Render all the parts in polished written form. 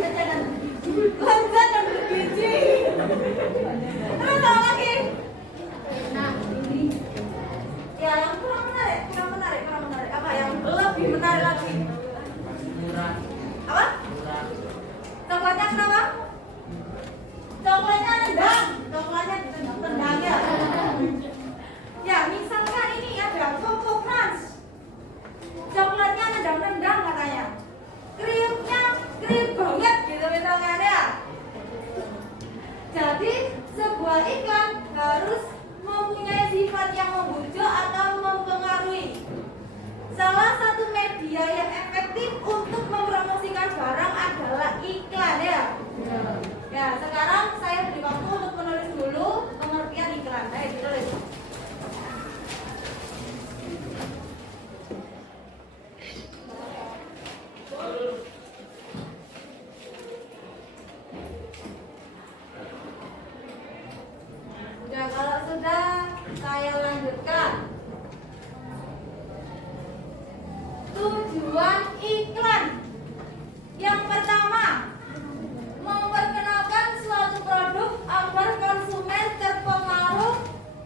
lezat dan bergizi. Terus apa lagi? Nah, ini ya yang kurang menarik. Apa yang lebih menarik lagi? Murah. Apa? Coklatnya kenapa? Coklatnya nendang. Coklatnya tendang ya. Ya, misalkan ini ada Coco Crunch. Coklatnya nendang-nendang katanya. Kriuknya kriuk banget gitu misalnya ya. Jadi sebuah iklan harus mempunyai sifat yang membujuk atau mempengaruhi. Salah satu media yang efektif untuk mempromosikan barang adalah iklan ya. Ya, sekarang saya beri waktu untuk menulis dulu pengertian iklan. Ayo ditulis. Ya, kalau sudah saya lanjutkan. Tujuan iklan. Yang pertama, memperkenalkan suatu produk agar konsumen terpengaruh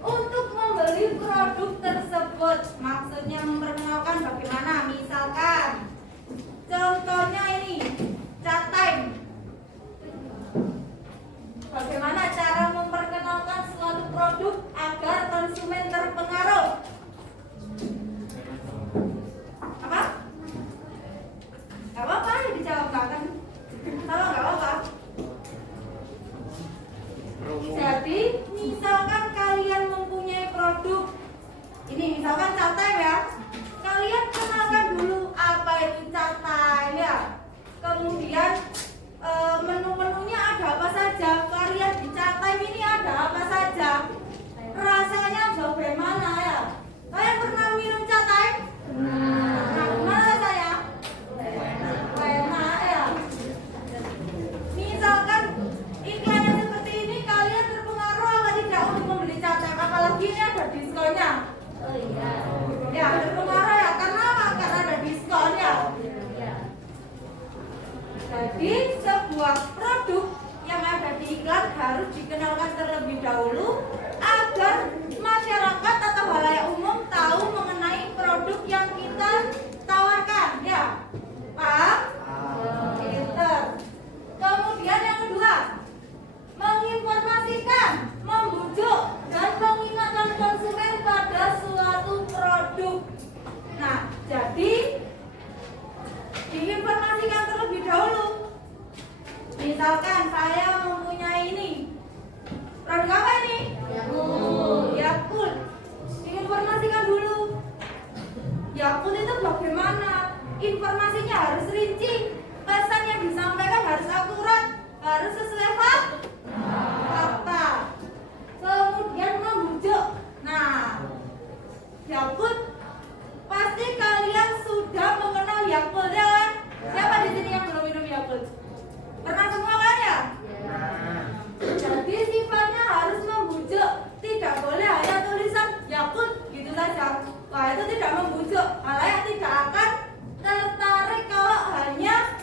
untuk membeli produk tersebut. Maksudnya memperkenalkan bagaimana? Misalkan contohnya ini, chat time. Bagaimana cara memperkenalkan suatu produk agar konsumen terpengaruh? Apa? Gak apa-apa, dijawab kan? Kalau gak apa-apa. Jadi, misalkan kalian mempunyai produk, ini misalkan chat time ya. Kalian kenalkan dulu apa itu chat time ya. Kemudian menu-menunya ada apa saja, varian di chat time ini ada apa saja, rasanya bagaimana ya. Kalian pernah minum chat time? Nah, gimana rasanya? Enak ya. Misalkan iklannya seperti ini, kalian terpengaruh apa tidak untuk membeli chat time? Apalagi ini ada diskonnya. Ya, terpengaruh ya. Karena apa? Karena ada diskon ya. Jadi sebuah produk yang ada di iklan harus dikenalkan terlebih dahulu agar masyarakat atau halayak umum tahu mengenai produk yang kita tawarkan ya. Paham? Pinter. Kemudian yang kedua, menginformasikan, membujuk dan mengingatkan konsumen pada suatu produk. Nah, jadi diinformasikan terlebih dahulu. Misalkan saya mempunyai ini. Produk apa ini? Yakult. Diinformasikan dulu. Yakult itu bagaimana? Informasinya harus rinci. Pesan yang disampaikan harus akurat, harus sesuai fakta. Kemudian membujuk. Nah, Yakult pasti kalian sudah mengenal Yakult ya kan? Siapa di sini yang belum minum Yakult? Pernah semua kan ya? Jadi sifatnya harus membujuk, tidak boleh hanya tulisan Yakult gitu saja. Wah, itu tidak membujuk, malah yang tidak akan tertarik kalau hanya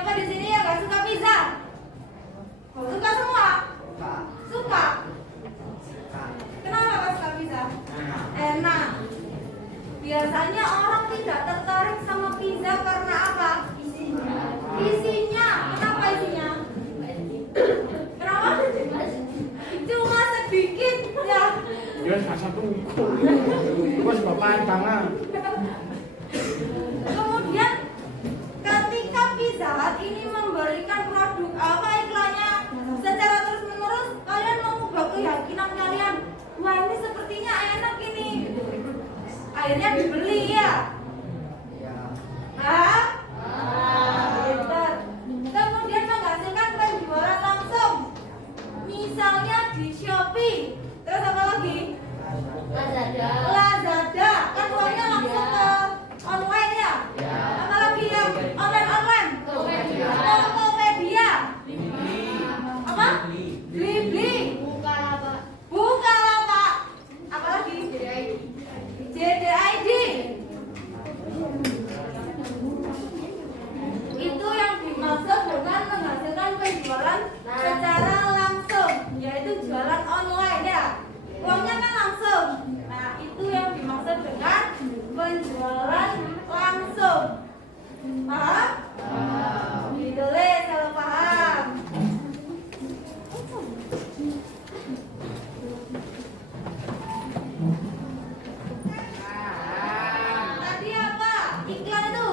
Siapa di sini yang nggak suka pizza? Suka semua? Suka. Kenapa nggak suka pizza? Enak. Biasanya orang tidak tertarik sama pizza karena apa? Isinya. Kenapa isinya? Kenapa? Cuma sedikit ya. Ya satu itu sebabnya tangan. Kemudian ketika Pizza Hut ini memberikan produk apa iklannya secara terus menerus, kalian mengubah keyakinan kalian. Wah, ini sepertinya enak ini. Akhirnya dibeli ya. Hah? Pintar. Kemudian menghasilkan penjualan langsung. Misalnya di Shopee. Terus apa lagi? Lazada. Kan uangnya langsung ke online ya? Apa lagi yang online? Tokopedia. Apa? Blibli. Bukalapak. Apa lagi? JDID. Itu yang dimaksud dengan menghasilkan penjualan secara langsung, yaitu jualan online ya. Uangnya kan langsung. Nah, itu yang dimaksud dengan penjualan langsung. Paham? Ditulis kalau paham. Tadi apa? Iklan itu?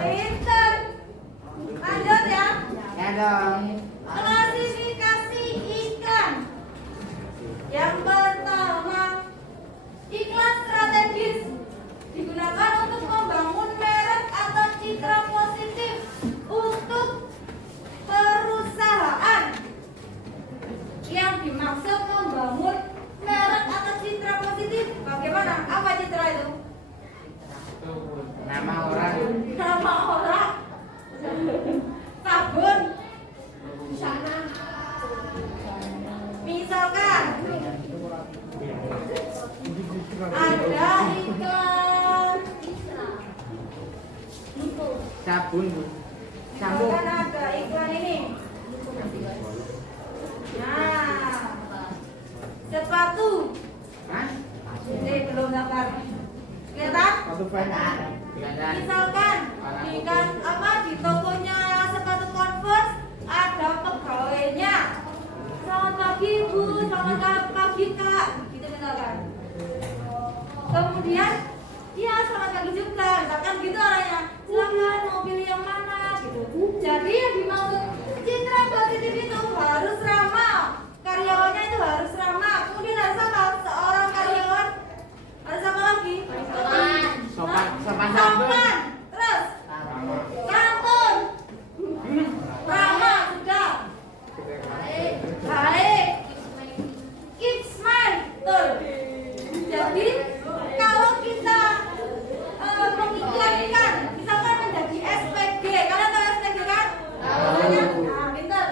Pinter. Lanjut ya. Klasifikasi iklan. Yang pertama, iklan strategis digunakan untuk membangun merek atau citra positif untuk perusahaan. Yang dimaksud membangun merek atau citra positif, bagaimana? Apa citra itu? Nama orang. Nama orang. Sabun. Misalkan ada iklan Sabun, Bu. misalkan ada iklan ini. Nah, sepatu. Hah? Ini belum daftar. Kelihatan? Satu fan. Misalkan di tokonya sepatu Converse ada pegawainya. Selamat pagi Bu, selamat pagi Kak, gitu misalkan. Kemudian, ya selamat pagi juga, misalkan gitu orangnya. Silakan mau pilih yang mana, gitu. Jadi yang dimaksud citra positif itu harus ramah, karyawannya itu harus ramah. Kemudian harus apa? Seorang karyawan harus apa lagi? Sopan. Terus santun, ramah sudah. Baik. Keep smile. Betul. Jadi kalau kita mengiklankan, misalkan menjadi SPG, kalian tahu SPG kan? Nah, pinter.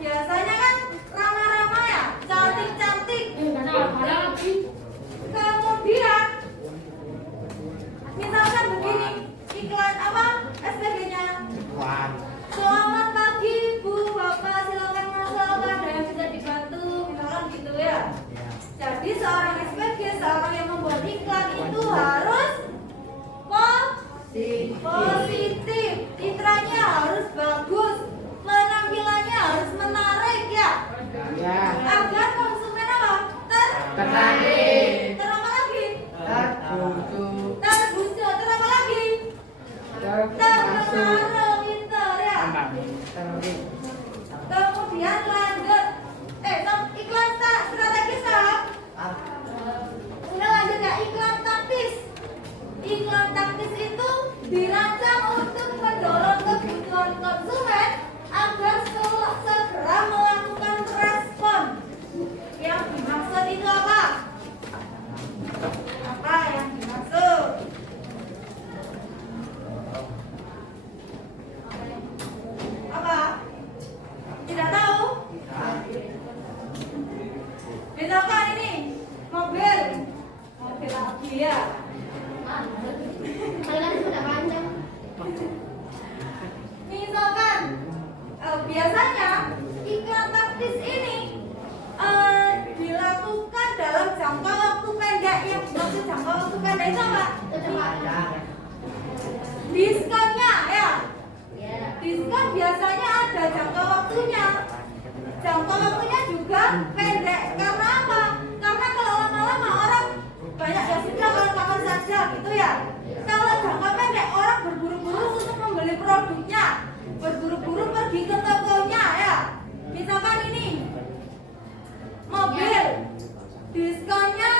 Biasanya kan ramah-ramah ya, cantik-cantik. Kemudian misalkan begini, iklan apa SPG-nya? Selamat pagi Bu, Bapak, silakan masuk, ada yang bisa dibantu, misalkan gitu ya. Jadi seorang SPG, seorang yang membuat iklan itu harus positif, citranya harus bagus, penampilannya harus menarik ya. Agar konsumen apa? Tertarik. Terapa lagi? Tertuju. Terbujuk, terapa lagi? Terpengaruh, pinter ya. Kemudian lanjut, iklan strategis saham. Udah lanjut ya, iklan taktis. Iklan taktis itu dirancang untuk mendorong kebutuhan konsumen agar segera melakukan respon. Yang dimaksud itu apa? Misalkan ini mobil lagi ya. Misalkan biasanya iklan taktis ini dilakukan dalam jangka waktu pendek. Yang maksud jangka waktu pendek itu apa? Diskonnya ya. Diskon biasanya ada jangka waktunya. Jangka waktunya juga pendek. Karena apa? Karena kalau lama-lama orang banyak ya sudah kapan saja gitu ya. Kalau jangka pendek orang berburu-buru untuk membeli produknya, berburu-buru pergi ke tokonya ya. Misalkan ini mobil, diskonnya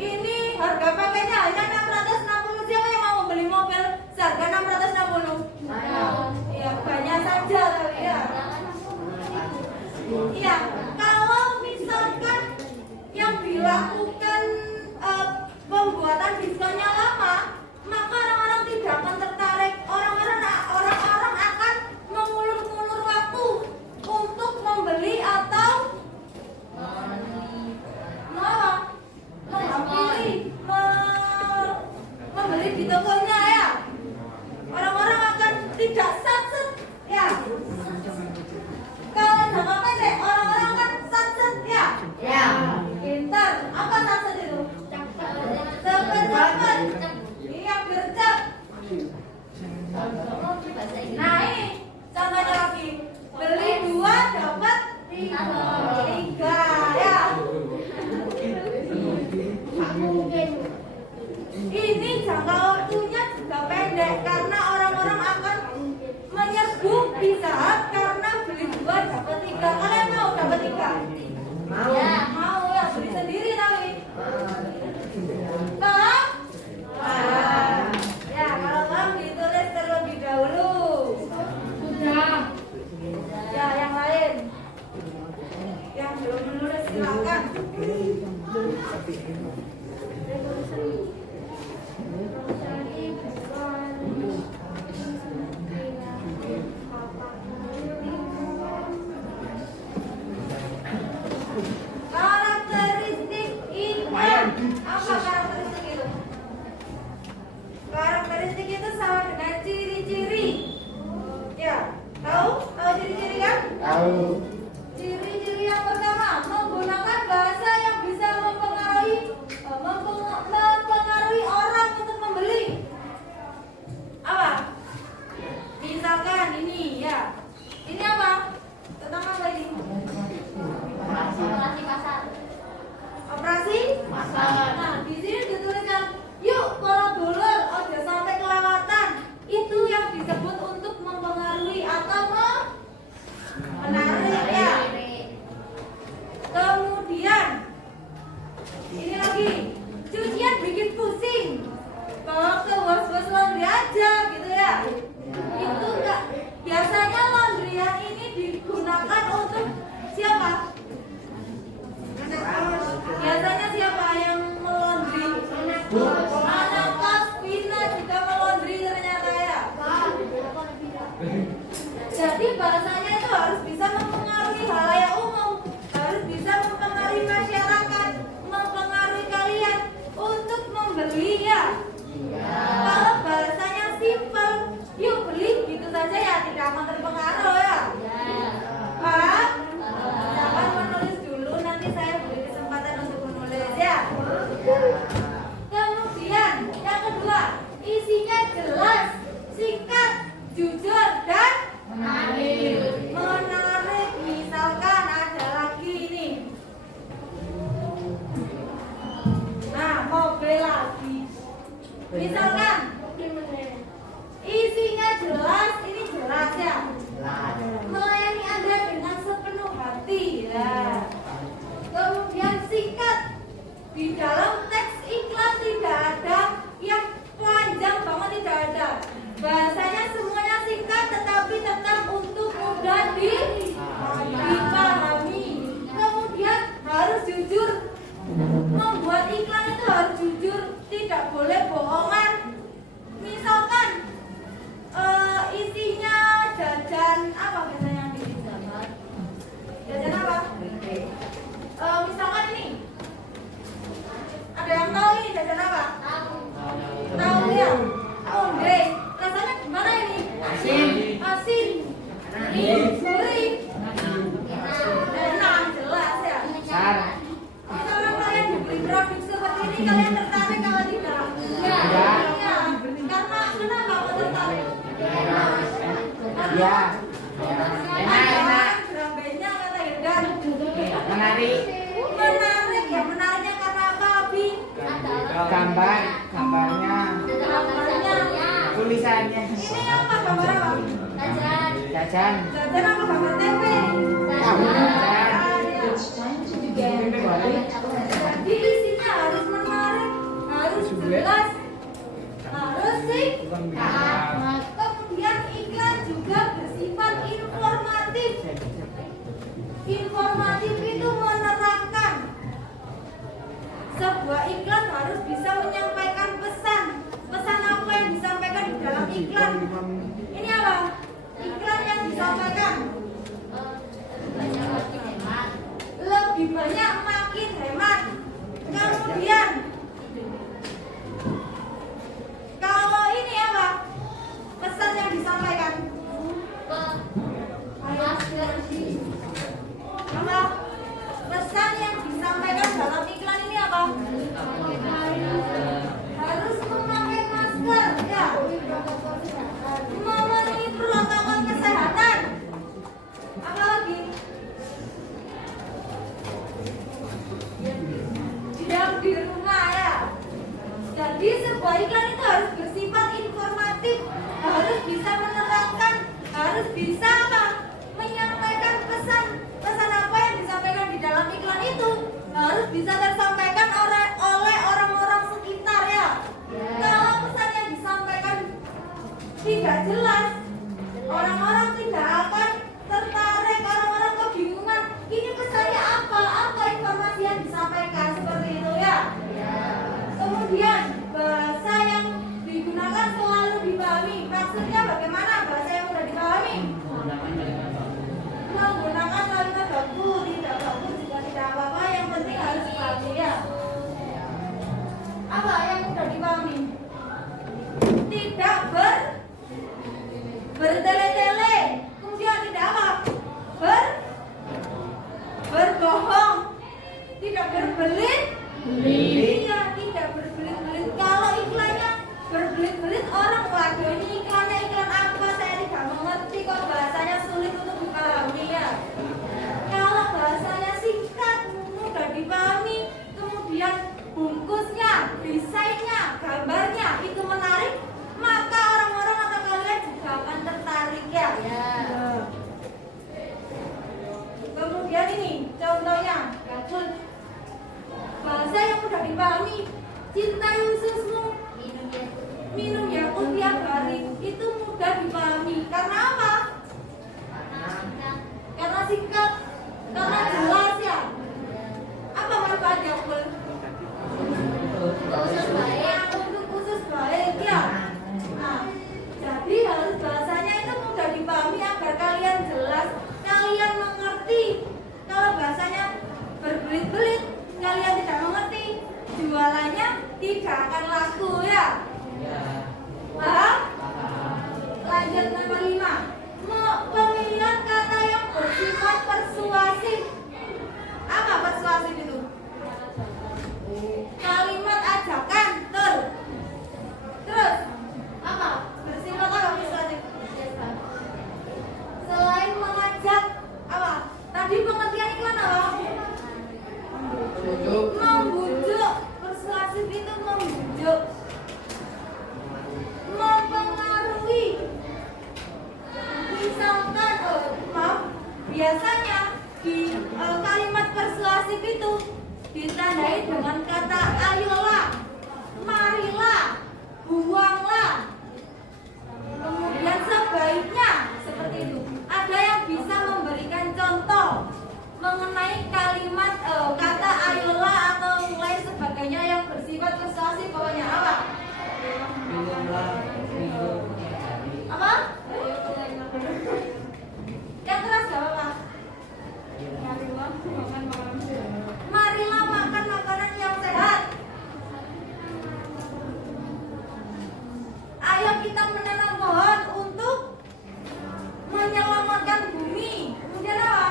ini harga pakainya hanya 660. Siapa yang mau membeli mobil seharga 660? Ya banyak saja tapi ya. Iya, kalau misalkan yang dilakukan pembuatan diskonnya lama, maka orang-orang tidak akan tertarik. Orang-orang akan mengulur-ulur waktu untuk membeli atau menghampiri membeli di tokonya ya. Orang-orang akan tidak satset ya. Kalau jangka pendek orang-orang akan satset ya. Pintar. Apa satset itu? Cepat-cepat. Iya, gercep. Nah ini contohnya lagi. Beli 2 dapat 3 ya. Ini jangka waktunya juga pendek karena orang-orang akan menyerbu Pizza Hut karena beli 2 dapat 3. Kalian mau dapat 3? Mau. Ya, mau ya, beli sendiri tapi. Paham? Ya, kalau paham ditulis terlebih dahulu. Sudah. Ya, yang lain. Yang belum menulis silakan. Karakteristik iklan. Apa karakteristik itu? Karakteristik itu sama dengan ciri-ciri. Ya, tahu? Tahu ciri-ciri kan? Tahu. Ciri-ciri yang pertama, menggunakan bahasa yang bisa mempengaruhi orang untuk membeli. Apa? Misalkan ini ya. Ini apa? Tentang apa ini? Operasi pasar. Nah, di sini dituliskan, yuk para dolar, ojo sampai kelewatan. Itu yang disebut untuk mempengaruhi atau menarik ya. Kemudian ini lagi, cucian bikin pusing. Bawa ke bos-bos laundry aja gitu ya. Itu enggak. Biasanya laundryan ini digunakan untuk siapa? Biasanya siapa yang melaundry? Anak kos, Vina juga melaundry ternyata ya. Jadi bahasanya itu harus bisa mempengaruhi halayak umum, harus bisa mempengaruhi masyarakat, mempengaruhi kalian untuk membeli ya. Kalau bahasanya simpel, yuk beli gitu saja ya, tidak akan terpengaruh ya. Pak, jangan menulis dulu, nanti saya beri kesempatan untuk menulis ya. Kemudian yang kedua, isinya jelas, singkat, jujur dan menarik. Misalkan ada lagi ini. Nah, mobil lagi. Misalkan isinya jelas, ini jelas ya. Melayani Anda dengan sepenuh hati ya. Kemudian singkat. Di dalam teks iklan tidak ada yang panjang banget, tidak ada. Bahasanya semuanya singkat tetapi tetap untuk mudah dipahami. Kemudian harus jujur. Membuat iklan itu harus jujur, tidak boleh bohongan. Menarik. Menarik ya, menariknya karena apa, Abi? Gambarnya, tulisannya. Ini apa gambar apa? Jajan. Jajan apa gambar tempe? Jajan. Jadi isinya harus menarik, harus jelas, harus singkat. Kemudian iklan juga bersifat informatif. Informatif itu menerangkan. Sebuah iklan harus bisa menyampaikan pesan. Pesan apa yang disampaikan di dalam iklan? Ini apa? Iklan yang disampaikan. Lebih banyak makin hemat. Kemudian kalau ini apa? Pesan yang disampaikan. Apa? Pesan yang disampaikan dalam iklan ini apa? Harus memakai masker, ya. Memenuhi protokol kesehatan. Apa lagi? Diam di rumah, ya. Jadi sebuah iklan itu harus bersifat informatif, harus bisa menerangkan, harus bisa apa? Menyampaikan pesan. Pesan apa yang disampaikan di dalam iklan itu harus bisa tersampaikan oleh orang-orang sekitar, ya. Kalau pesan yang disampaikan tidak jelas, orang-orang tidak akan tertarik, orang-orang kebingungan. Ini pesannya apa? Apa informasi yang disampaikan, seperti itu, ya. Kemudian bahasa yang digunakan selalu dipahami. Maksudnya bagaimana bahasa yang mudah dipahami? Menggunakan kalimat baku, tidak baku juga tidak apa-apa. Yang penting harus dipahami, ya. Apa yang mudah dipahami? Tidak bertele-tele. Kemudian tidak apa? Berbohong. Tidak berbelit. Iya, tidak berbelit-belit. Kalau iklannya berbelit-belit, orang waduh ini iklannya iklan apa? Saya tidak mengerti, kok bahasanya sulit untuk dipahami, ya. Kalau bahasanya singkat, mudah dipahami, kemudian bungkusnya, desainnya, gambarnya itu menarik, maka orang-orang atau kalian juga akan tertarik, ya. Kemudian ini contohnya, bahasa yang mudah dipahami. Cintai ususmu, minum Yakult tiap hari, itu mudah dipahami. Karena apa? Karena singkat, karena jelas, ya. Apa manfaat Yakult? Untuk usus baik, ya. Nah, jadi harus bahasanya itu mudah dipahami agar kalian jelas, kalian mengerti. Kalau bahasanya berbelit-belit, kalian tidak mengerti, jualannya tidak akan laku, ya. Paham? Lanjut nomor 5. Pemilihan kata yang bersifat persuasif. Apa persuasif itu? Kalimat ajakan, betul. Terus apa? Bersifat apa persuasif? Selain mengajak, apa? Tadi pengertian iklan apa? Membujuk. Persuasif itu membujuk, mempengaruhi. Misalkan, biasanya di kalimat persuasif itu ditandai dengan kata ayolah, marilah, buanglah, kemudian sebaiknya, seperti itu. Ada yang bisa memberikan contoh mengenai kalimat kata ayolah atau lain sebagainya yang bersifat persuasif. Pokoknya apa? Apa? Yang keras gak apa-apa. Marilah makan makanan yang sehat. Ayo kita menanam pohon untuk menyelamatkan bumi. Kemudian apa?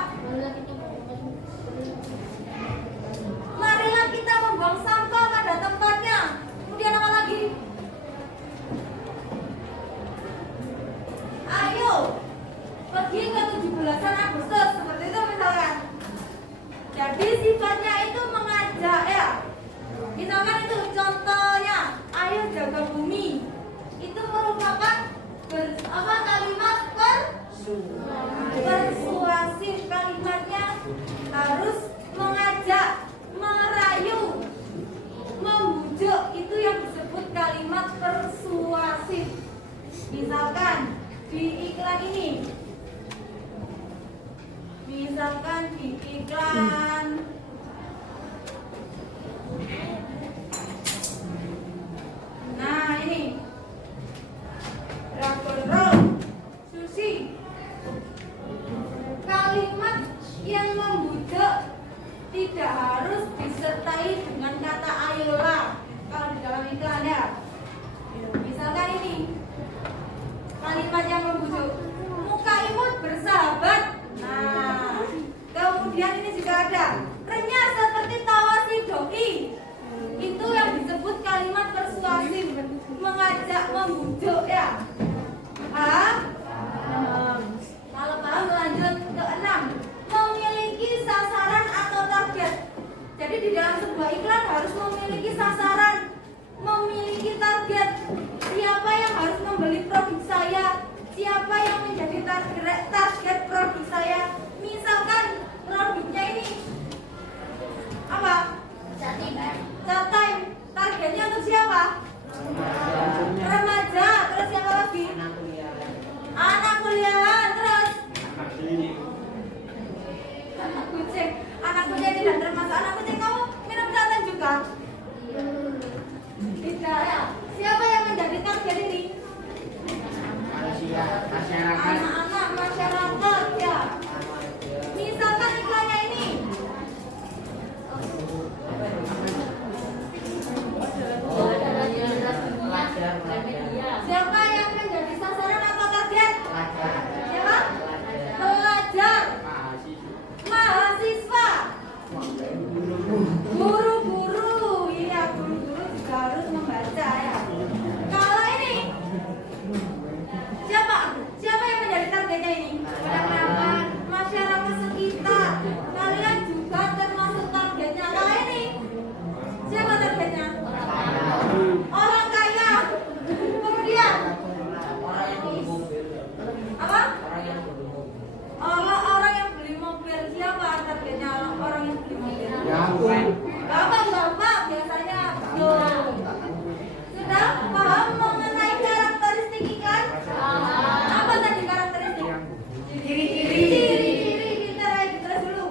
Marilah kita membuang sampah pada tempatnya. Kemudian apa lagi? sifatnya itu mengajak ya. Misalkan itu contohnya, ayo jaga bumi. Itu merupakan kalimat persuasif. Kalimatnya harus mengajak, merayu, membujuk. Itu yang disebut kalimat persuasif. Misalkan di iklan ini, nah ini Dragon Roll Sushi, kalimat yang membujuk tidak harus disertai dengan kata ayolah kalau di dalam iklan ya. Misalkan ini kalimat yang membujuk, muka imut bersahabat. Nah, kemudian ini juga ada renyah seperti tawa si doi. Itu yang disebut kalimat persuasif, mengajak, membujuk ya. Kalau paham lanjut ke 6, memiliki sasaran atau target. Jadi di dalam sebuah iklan harus memiliki sasaran, memiliki target. Siapa yang harus membeli produk saya? Siapa yang menjadi target produk saya? Misalkan produknya ini apa? Time. Targetnya untuk siapa? Remaja. Terus siapa lagi? Anak kuliahan. Terus anak kucing. Anak kucing tidak termasuk. Anak kucing kamu minum santan juga? Tidak ya. Siapa yang menjadi target ini? Anak-anak masyarakat ya. Misalkan iklannya ini siapa yang menjadi sasaran atau target? Siapa? Pelajar, mahasiswa, guru-guru. Iya, guru-guru juga harus membaca ya. Kalau ini siapa yang menjadi targetnya ini? Masyarakat sekitar. Kalian juga termasuk targetnya. Kalau ini siapa targetnya? Orang kaya. Kemudian apa? Orang yang beli mobil. Siapa targetnya orang yang beli mobil? Bapak biasanya. Sudah paham mengenai karakteristik iklan? Apa tadi karakteristik? Ciri-ciri. Kita terus dulu.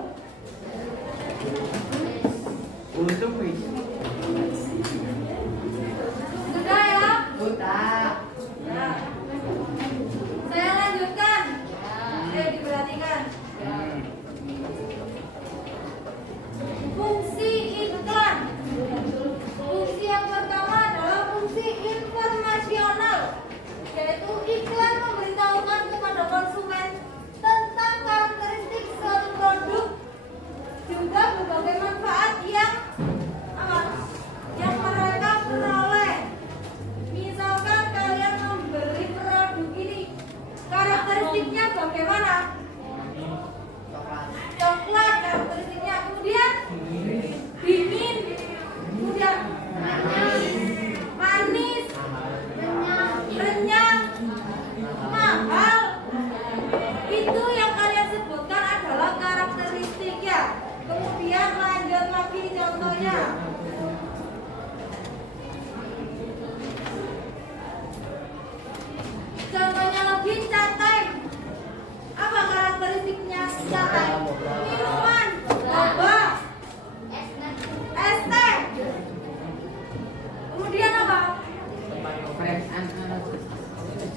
Sudah ya? Nah, saya lanjutkan. Diperhatikan. Fungsi iklan. Fungsi yang pertama adalah fungsi informasional, yaitu iklan memberitahukan kepada konsumen tentang karakteristik suatu produk, juga berbagai manfaat yang mereka peroleh. Misalkan kalian membeli produk ini, karakteristiknya bagaimana? Coklat karakteristiknya, kemudian dingin, kemudian manis, renyah, mahal. Itu yang kalian sebutkan adalah karakteristik ya. Kemudian lanjut lagi contohnya. Contohnya lagi cat time. Apa karakteristiknya cat time? Minuman, boba, es teh. Kemudian apa?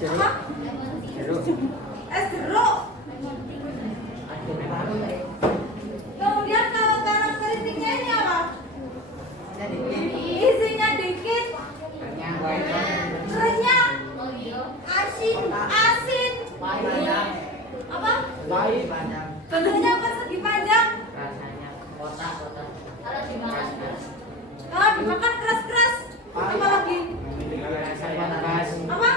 Apa? Es jeruk. Kemudian kalau karakteristiknya ini apa? Isinya dikit, renyah, asin, apa? Bentuknya persegi panjang. Kalau dimakan keras-keras, apa lagi? Apa?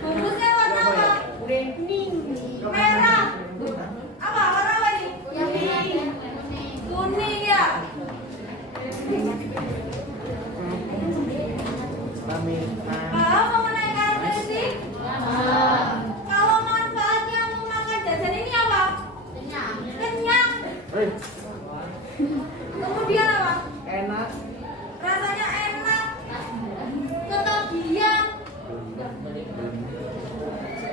Bungkusnya warna apa? Merah. Kemudian apa? Enak. Rasanya enak. Ketagihan.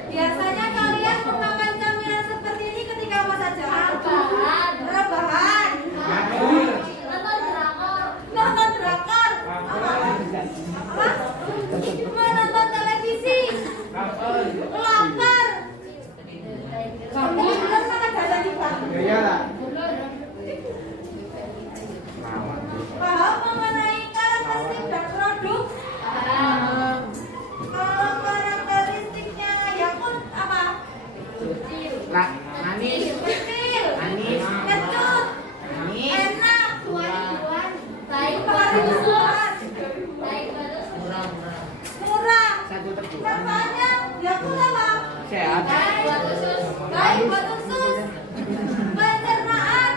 Biasanya kalian memakan camilan seperti ini ketika apa saja? Rebahan. Nonton drakor. Apa? Menonton televisi. Lapar. Kamu belum makan jalan di bang. Iya. Paham mengenai karakteristik dan produk? Kalau karakteristiknya Yakult apa? Lah, manis. Kecil. Manis. Kecut. Manis. Enak. Baik Bagus. Murah. Satu teguh. Manfaatnya Yakult apa? Sehat. Baik buat usus. Pencernaan.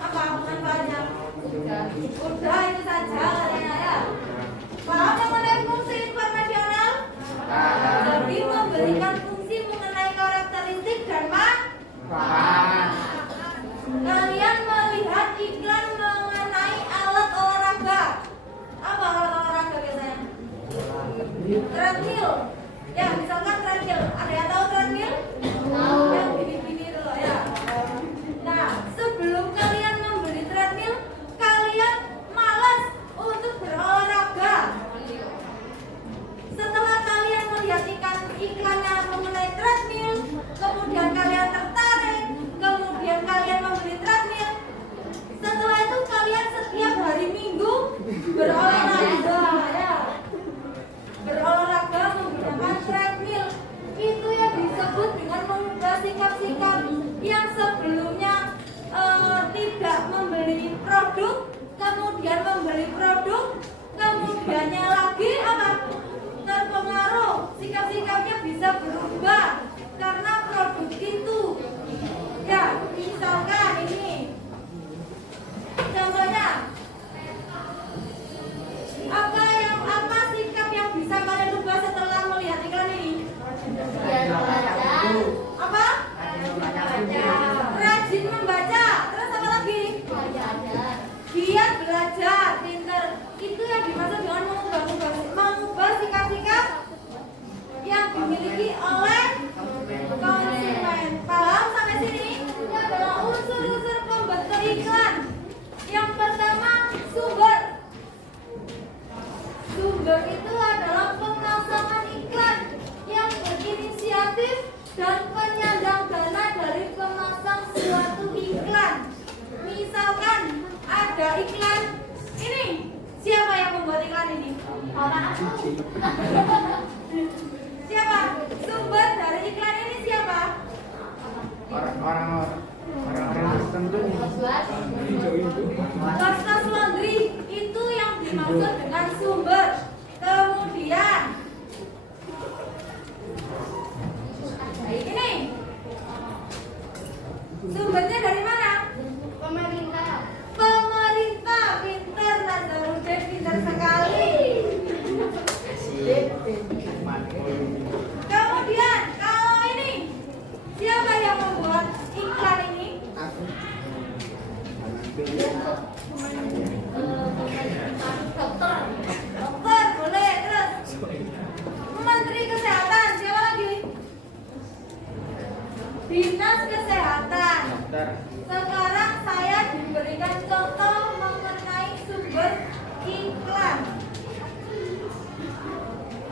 Apa manfaatnya? Udah itu saja katanya ya. Paham mengenai fungsi informasional? Jadi memberikan fungsi mengenai karakteristik dan Paham. kalian melihat iklan mengenai alat olahraga. Apa alat olahraga biasanya? Treadmill. Ya, misalkan treadmill. Ada yang tahu treadmill? Yang gini-gini itu loh ya. Nah, sebelum kalian membeli treadmill, kalian malas untuk berolahraga. Setelah kalian melihat iklannya mengenai treadmill, kemudian kalian tertarik, kemudian kalian membeli treadmill. Setelah itu kalian setiap hari Minggu berolahraga ya. Berolahraga menggunakan treadmill. Itu yang disebut dengan mengubah sikap-sikap yang sebelumnya tidak membeli produk, kemudian membeli produk, kemudiannya lagi apa? Terpengaruh, sikap-sikapnya bisa berubah karena produk itu. Ya, misalkan ini contohnya, apa sikap yang bisa kalian ubah setelah melihat iklan ini? Apa? Rajin membaca. Terus apa lagi? Giat belajar, pinter. Itu yang dimaksud dengan mengubah sikap-sikap yang dimiliki oleh konsumen. Paham sampai sini? Ini adalah unsur-unsur pembentuk iklan. Yang pertama, sumber. Sumber itu adalah pemasangan iklan yang berinisiatif dan penyandang dana dari pemasang suatu iklan. Misalkan ada iklan ini, siapa yang membuat iklan ini? Orang aku. Siapa? Sumber dari iklan ini siapa? Orang-orang tertentu. Kos-kos laundry itu yang dimaksud dengan sumber. Kemudian ini sumbernya dari mana? Pemerintah. Pemerintah. Pinter Nazarudin, pinter sekali. Kemudian kalau ini siapa yang membuat iklan ini? Dokter boleh. Terus Menteri Kesehatan siapa lagi? Dinas Kesehatan. Dokter. Sekarang saya diberikan contoh mengenai sumber iklan.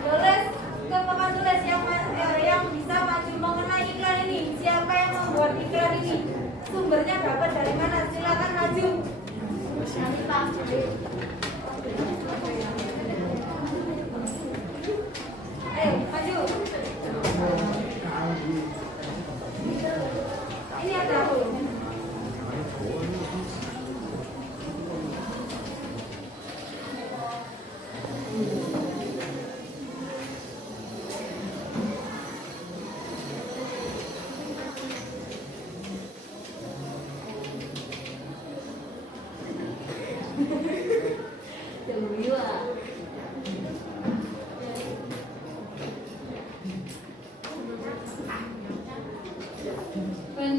Tulis ke papan tulis yang bisa maju mengenai iklan ini. Siapa yang membuat iklan ini? Sumbernya dapat dari mana? Silakan maju. Nanti Pak. Ayo maju. Ini ada aku.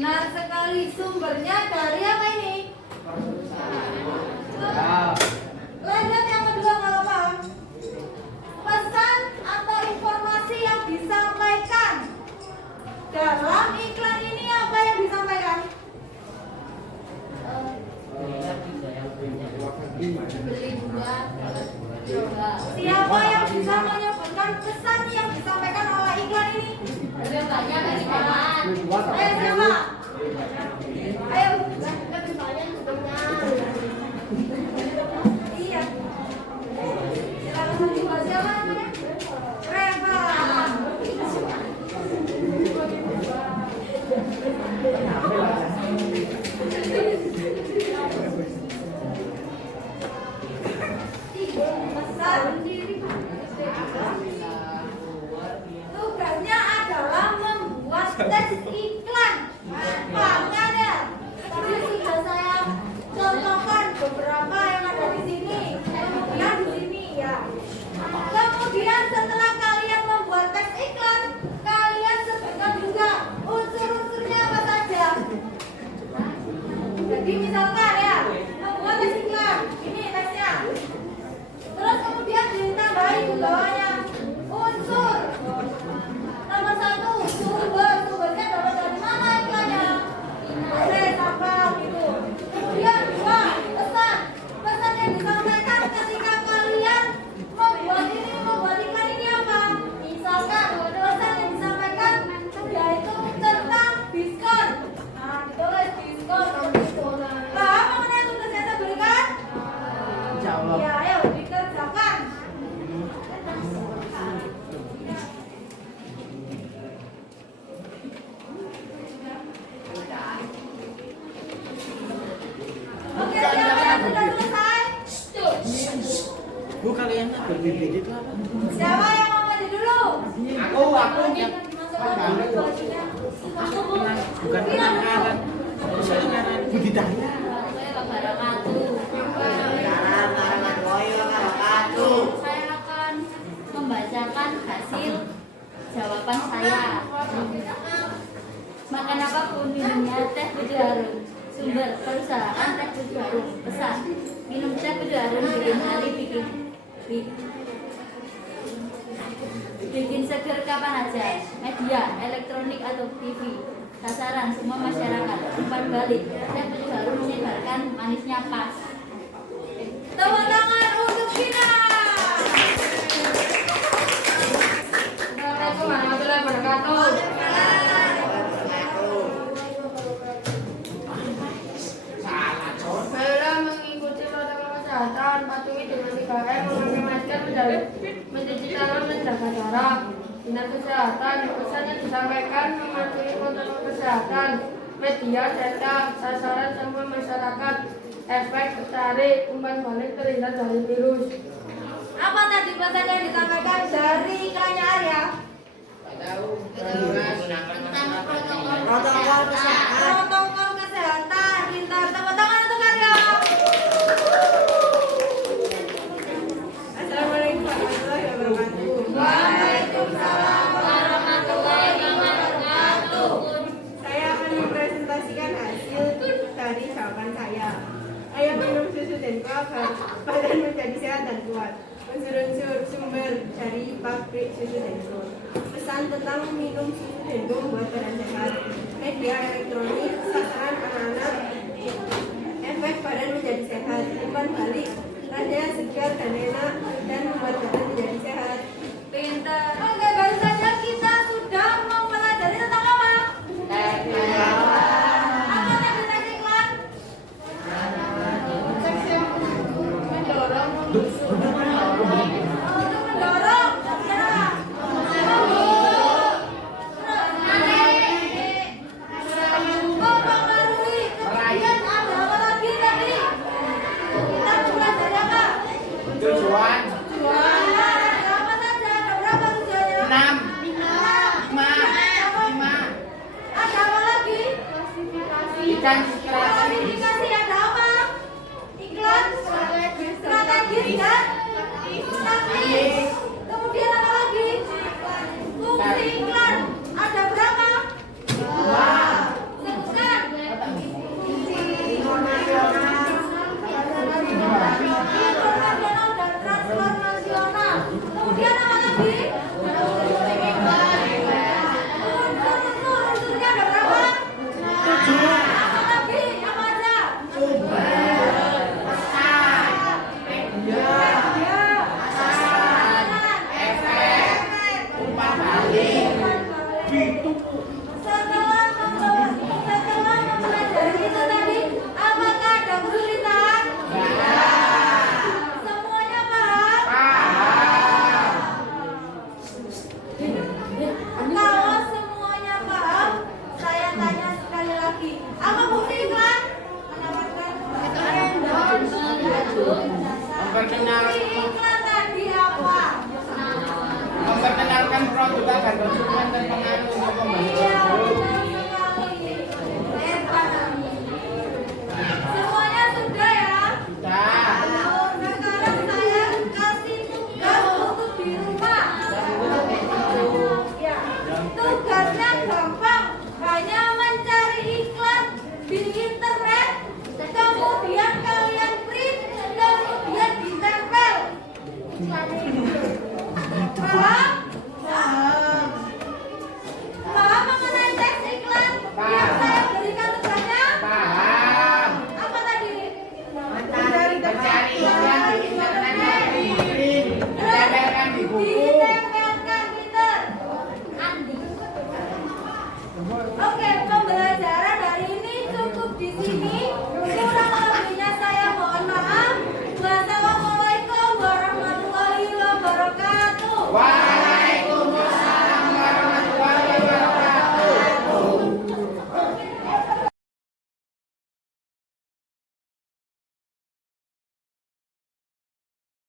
Benar sekali, sumbernya dari apa ini? Ya. Lanjut yang kedua kalau paham. Pesan atau informasi yang disampaikan dalam iklan ini apa yang disampaikan? Siapa yang bisa menyebutkan pesan yang disampaikan oleh iklan ini? Lebih banyak dari kawan. Ayo siapa? Ayo. Lebih banyak sebenarnya. Iya. Silakan coba siapa namanya? Reva. Pesan tugasnya adalah membuat teks iklan. Pangan ya. Tadi sudah saya contohkan beberapa yang ada di sini. Kemudian di sini ya. Kemudian setelah kalian membuat teks iklan, kalian sebutkan juga unsur-unsurnya apa saja. Jadi misalkan ya, membuat teks iklan, ini teksnya. Terus kemudian ditambahi di bawahnya unsur. Nomor 1, sumbernya dapat dari mana iklannya? Boleh apa gitu. Kemudian 2, pesan yang disampaikan ketika kalian membuat iklan ini apa? Misalkan pesan yang disampaikan yaitu tentang diskon. Nah, ditulis diskon. Paham mengenai tugas yang saya berikan? Insya Allah. Ya, ayo dikerjakan. Oke, siapa yang sudah selesai? Bu, kalian berbeda itu apa? Siapa yang mau maju dulu? Aku. Aku Bu. Bukan penangkaran. Saya ngaran budidaya. Saya akan membacakan hasil jawaban saya. Makan apapun minumnya teh Budi Harum. Sumber perusahaan teh Budi Harum. Pesan minum teh Budi Harum bikin hari bikin seger kapan aja. Media elektronik atau TV. Sasaran semua masyarakat. Umpan balik teh Budi Harum menyebarkan manisnya pas. Tepuk tangan untuk kita. Assalamualaikum warahmatullahi wabarakatuh. Dalam mengikuti protokol kesehatan, patuhi dengan 3M, memakai masker, mencuci tangan, menjaga jarak. Dinas Kesehatan, pesan yang disampaikan mematuhi protokol kesehatan. Media cetak, sasaran semua masyarakat. Efek tertarik, umpan balik terhindar dari virus. Apa tadi pesan yang disampaikan dari iklannya Arya? Protokol kesehatan. Protokol kesehatan. Pintar. Tepuk tangan untuk Arya. Assalamualaikum warahmatullahi wabarakatuh. Waalaikumsalam warahmatullahi wabarakatuh. Saya akan mempresentasikan hasil dari jawaban saya. Ayam minum susu Denko agar badan menjadi sehat dan kuat. Unsur-unsur sumber dari pabrik susu Denko. Pesan tentang minum susu Denko membuat badan sehat. Media elektronik, sasaran anak-anak. Efek badan menjadi sehat. Umpan balik, rasanya segar dan enak dan membuat badan menjadi sehat. Pintar. Oke, baru saja kita sudah mempelajari tentang apa? Apa teks iklan? Untuk mendorong. Ya. Mempengaruhi. Kemudian ada apa lagi tadi? Kita belajar apa? Tujuan. Ada apa saja? Ada berapa tujuannya? 6. 5. Ada apa lagi? Ikan kelas